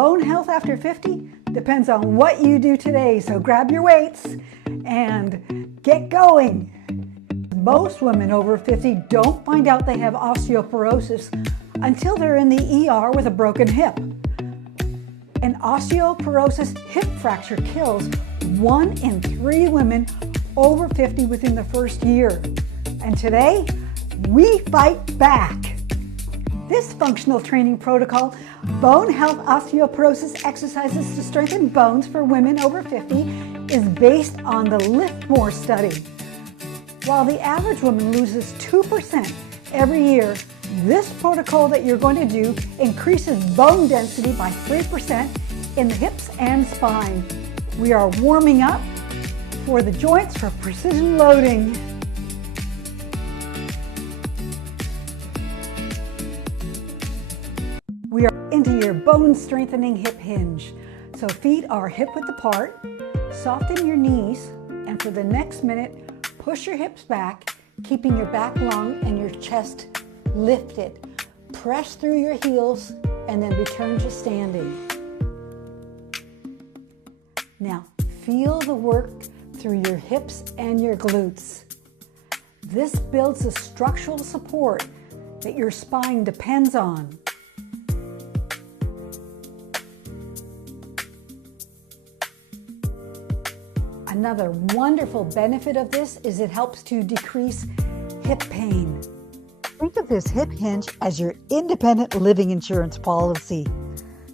bone health after 50 depends on what you do today, so grab your weights and get going. Most women over 50 don't find out they have osteoporosis until they're in the ER with a broken hip. An osteoporosis hip fracture kills 1 in 3 women over 50 within the first year. And today, we fight back. This functional training protocol, Bone Health Osteoporosis Exercises to Strengthen Bones for Women over 50, is based on the LIFTMOR study. While the average woman loses 2% every year, this protocol that you're going to do increases bone density by 3% in the hips and spine. We are warming up for the joints for precision loading. We are into your bone strengthening hip hinge. So feet are hip-width apart, soften your knees, and for the next minute, push your hips back, keeping your back long and your chest lifted. Press through your heels and then return to standing. Now, feel the work through your hips and your glutes. This builds the structural support that your spine depends on. Another wonderful benefit of this is it helps to decrease hip pain. Think of this hip hinge as your independent living insurance policy.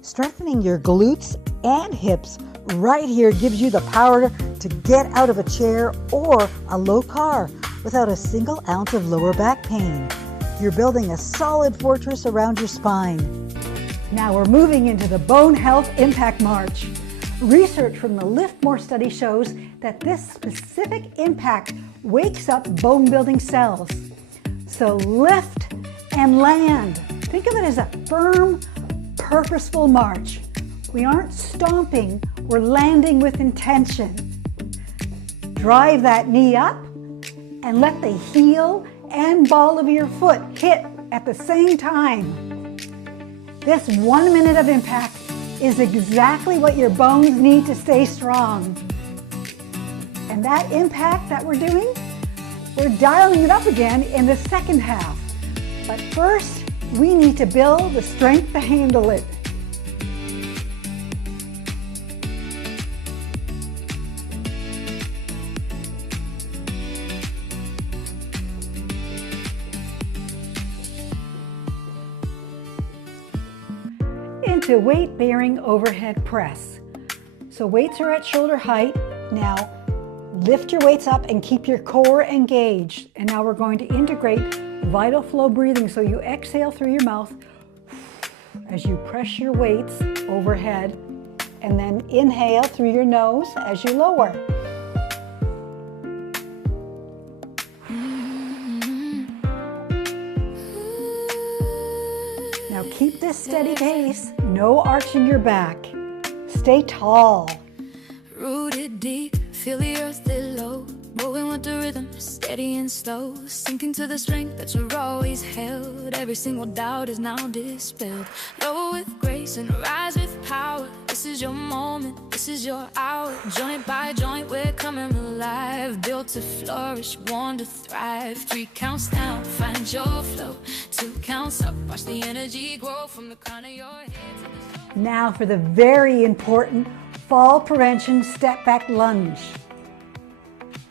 Strengthening your glutes and hips right here gives you the power to get out of a chair or a low car without a single ounce of lower back pain. You're building a solid fortress around your spine. Now we're moving into the Bone Health Impact March. Research from the LIFTMOR study shows that this specific impact wakes up bone-building cells. So lift and land. Think of it as a firm, purposeful march. We aren't stomping, we're landing with intention. Drive that knee up and let the heel and ball of your foot hit at the same time. This 1 minute of impact is exactly what your bones need to stay strong. And that impact that we're doing, we're dialing it up again in the second half. But first, we need to build the strength to handle it. Into weight-bearing overhead press. So weights are at shoulder height. Now lift your weights up and keep your core engaged. And now we're going to integrate vital flow breathing. So you exhale through your mouth as you press your weights overhead, and then inhale through your nose as you lower. Now keep this steady pace, no arching your back. Stay tall. Rooted deep, feel the earth lay low, moving with the rhythm, steady and slow, sinking to the strength that you've always held. Every single doubt is now dispelled. Low with grace and rise with power. This is your moment, this is your hour. Joint by joint, we're coming alive. Built to flourish, born to thrive. 3 counts down, find your flow. 2 counts up, watch the energy grow from the crown of your head to the... Now for the very important fall prevention step back lunge.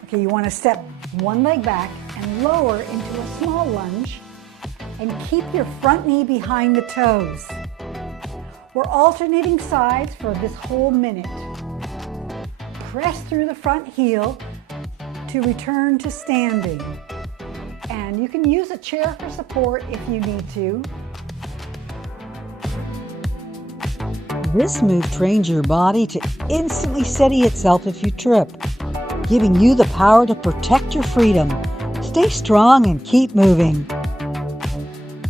Okay, you want to step one leg back and lower into a small lunge and keep your front knee behind the toes. We're alternating sides for this whole minute. Press through the front heel to return to standing. And you can use a chair for support if you need to. This move trains your body to instantly steady itself if you trip, giving you the power to protect your freedom. Stay strong and keep moving.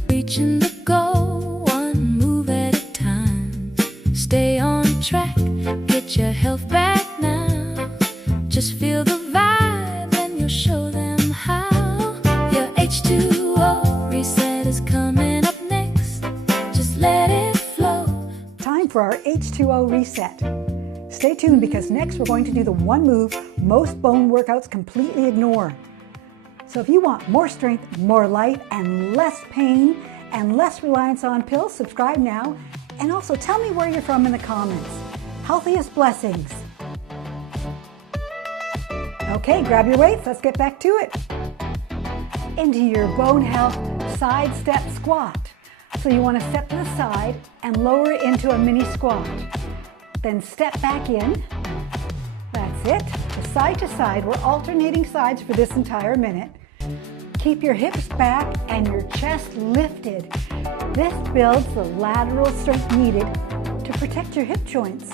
Reaching the goal, one move at a time. Stay on track, get your health back now. Just feel the vibe and you'll show them how. Your H2O reset is coming up next. Just let it flow. Time for our H2O Reset. Stay tuned because next we're going to do the one move most bone workouts completely ignore. So if you want more strength, more light, and less pain, and less reliance on pills, subscribe now. And also tell me where you're from in the comments. Healthiest blessings. Okay, grab your weights, let's get back to it. Into your bone health side step squat. So you want to step to the side and lower it into a mini squat. Then step back in. That's it. Side to side. We're alternating sides for this entire minute. Keep your hips back and your chest lifted. This builds the lateral strength needed to protect your hip joints.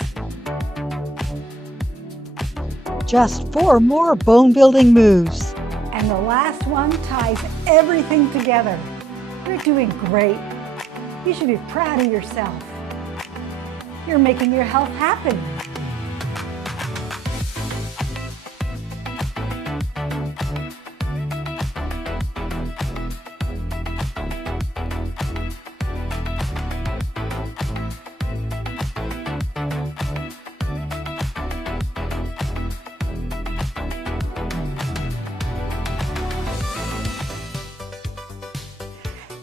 Just 4 more bone building moves. And the last one ties everything together. You're doing great. You should be proud of yourself. You're making your health happen.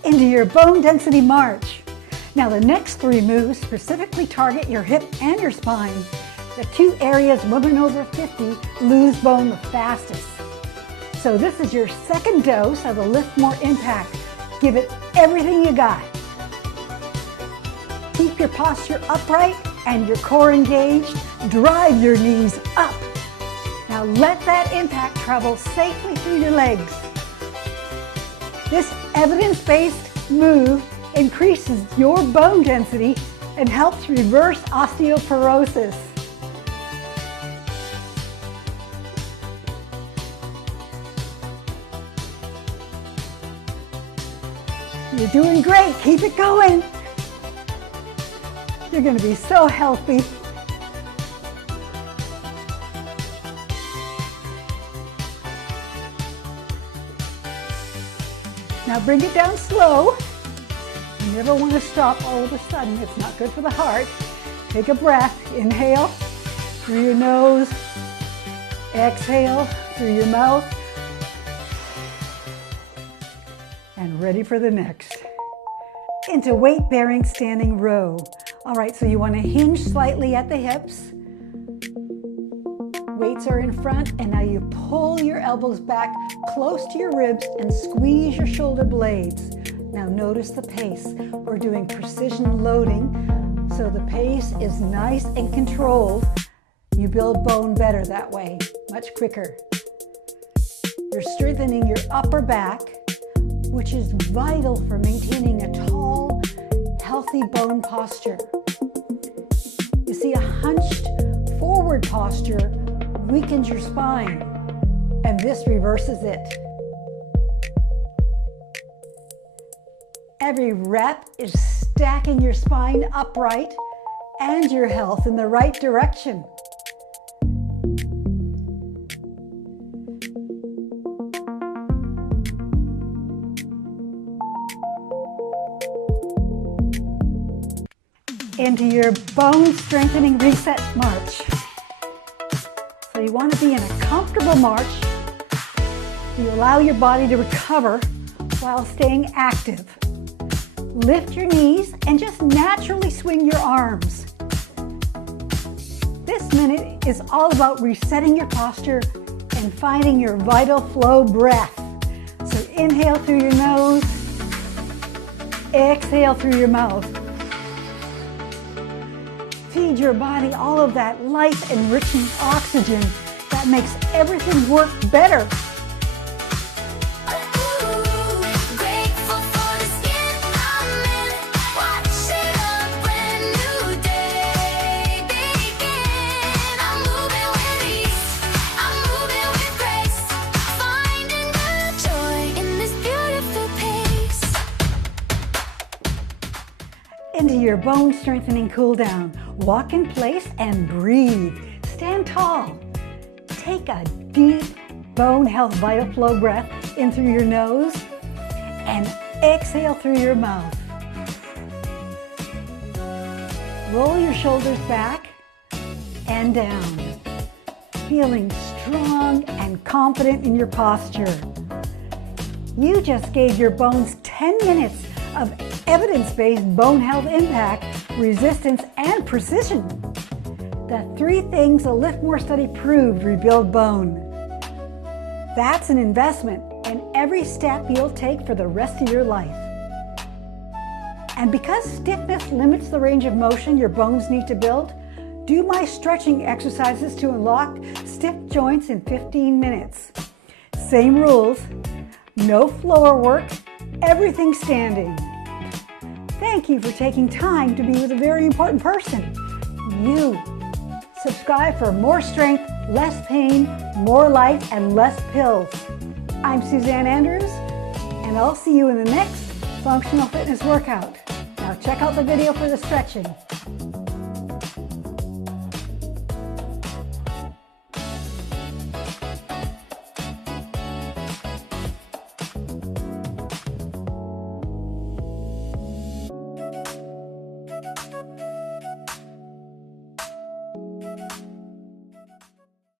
Into your bone density march. Now the next 3 moves specifically target your hip and your spine, the 2 areas women over 50 lose bone the fastest. So this is your second dose of the LIFTMOR Impact. Give it everything you got. Keep your posture upright and your core engaged. Drive your knees up. Now let that impact travel safely through your legs. This evidence-based move increases your bone density and helps reverse osteoporosis. You're doing great. Keep it going. You're going to be so healthy. Now bring it down slow. You never want to stop all of a sudden. It's not good for the heart. Take a breath. Inhale through your nose. Exhale through your mouth. And ready for the next. Into weight-bearing standing row. All right, so you want to hinge slightly at the hips. Weights are in front, and now you pull your elbows back close to your ribs and squeeze your shoulder blades. Now notice the pace. We're doing precision loading, so the pace is nice and controlled. You build bone better that way, much quicker. You're strengthening your upper back, which is vital for maintaining a tall, healthy bone posture. You see, a hunched forward posture weakens your spine, and this reverses it. Every rep is stacking your spine upright and your health in the right direction. Into your bone strengthening reset march. So you want to be in a comfortable march. You allow your body to recover while staying active. Lift your knees and just naturally swing your arms. This minute is all about resetting your posture and finding your vital flow breath. So inhale through your nose, exhale through your mouth. Feed your body all of that life-enriching oxygen that makes everything work better. Into your bone strengthening cool down. Walk in place and breathe. Stand tall. Take a deep bone health vital flow breath in through your nose and exhale through your mouth. Roll your shoulders back and down, feeling strong and confident in your posture. You just gave your bones 10 minutes of evidence-based bone health impact, resistance, and precision. The 3 things a LIFTMOR study proved rebuild bone. That's an investment in every step you'll take for the rest of your life. And because stiffness limits the range of motion your bones need to build, do my stretching exercises to unlock stiff joints in 15 minutes. Same rules, no floor work, everything standing. Thank you for taking time to be with a very important person, you. Subscribe for more strength, less pain, more light, and less pills. I'm Suzanne Andrews, and I'll see you in the next functional fitness workout. Now check out the video for the stretching.